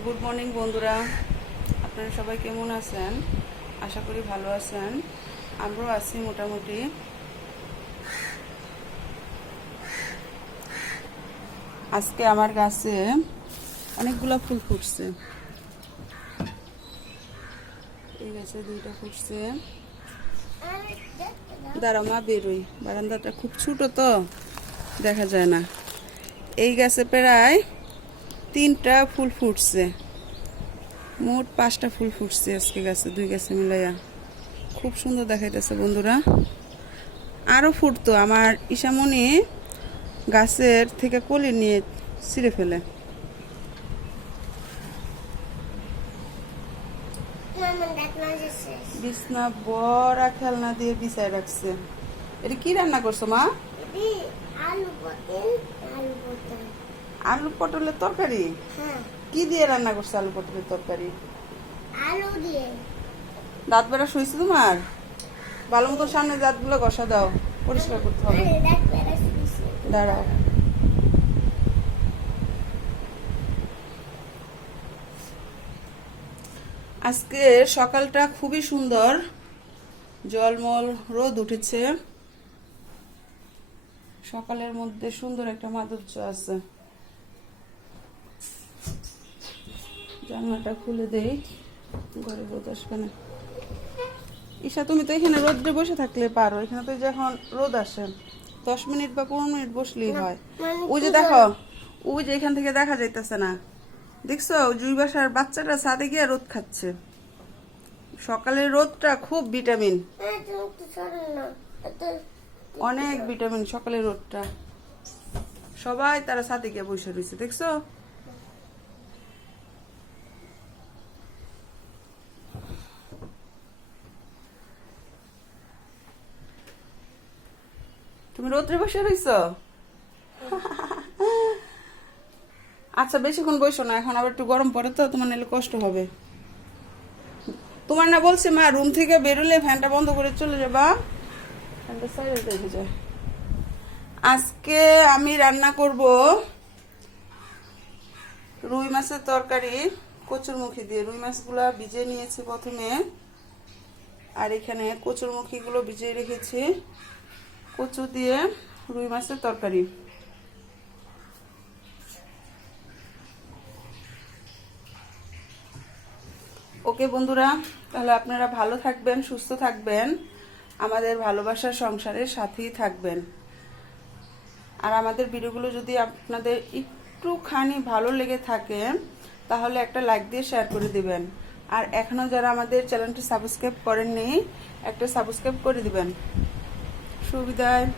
Good morning বন্ধুরা। আপনারা সবাই কেমন আছেন? আশা করি ভালো আছেন। আমরাও আছি মোটামুটি। আজকে আমার গাছে অনেকগুলো ফুল ফুটছে। এই গাছে দুইটা ফুটছে। দাঁড়াও, মা বেরোই। বারান্দাটা খুব ছোট তো, দেখা যায় না। এই গাছে প্রায় তিনটা ফুল ফুটছে। মোট পাঁচটা ফুল ফুটছে আজকে গাছে, দুই গাছে মিলাইয়া। খুব সুন্দর দেখাইতেছে বন্ধুরা। আরও ফুটতো, আমার ঈশামণি গাছের থেকে কলি নিয়ে ছিঁড়ে ফেলে. বিছনা বড়া খেলনা দিয়ে বিছাই রাখছে। এটা কি রান্না করছ মা? alu botin. আলু পটলের তরকারি? কি দিয়ে রান্না করছে আলু পটলের তরকারি? আলু দিয়ে। দাঁত বেড়া শুয়েছে তোমার? ভালো মতো সামনে দাঁতগুলো ঘষা দাও পরিষ্কার করতে হবে। দাঁড়াও। আজকে সকালটা খুবই সুন্দর। জলমল রোদ উঠেছে। সকালের মধ্যে সুন্দর একটা মাধুর্য আছে। জানলাটা খুলে দেই। ঘরে রোদ আসবে না। ঈশা তুমি তো এখানে রোদ্রে বসে থাকলে পারো। এখানে তো যখন রোদ আসে। দশ মিনিট বা পনেরো মিনিট বসলেই হয়। মানে ওই যে দেখো ওই যে এখান থেকে দেখা যাইতেছে না। দেখছ? জুই বাসার বাচ্চাটা ছাদে গিয়ে রোদ খাচ্ছে। সকালের রোদটা খুব ভিটামিন। অনেক ভিটামিন সকালের রোদটা। সবাই তারা ছাদে গিয়ে বসে রয়েছে। দেখছ? তুমি রোদ্রে বসে রইছ? আচ্ছা বেশিক্ষণ বসো না, এখন আবার একটু গরম পড়ে তো, তোমার নিলে কষ্ট হবে। তোমার না বলছে মা, রুম থেকে বেরোলে ফ্যানটা বন্ধ করে চলে যাবা। আজকে আমি রান্না করব রুই মাছের তরকারি, কচুরমুখী দিয়ে। রুই মাছগুলো ভিজিয়ে নিয়েছি প্রথমে, আর এখানে কচুরমুখীগুলো ভিজিয়ে রেখেছি। কচু দিয়ে রুই মাছের তরকারি। ওকে বন্ধুরা, তাহলে আপনারা ভালো থাকবেন, সুস্থ থাকবেন, আমাদের ভালোবাসার সংসারের সাথেই থাকবেন। আর আমাদের ভিডিওগুলো যদি আপনাদের একটুখানি ভালো লেগে থাকে, তাহলে একটা লাইক দিয়ে শেয়ার করে দিবেন। আর এখনও যারা আমাদের চ্যানেলটি সাবস্ক্রাইব করেননি, একটা সাবস্ক্রাইব করে দিবেন। Çok güzel.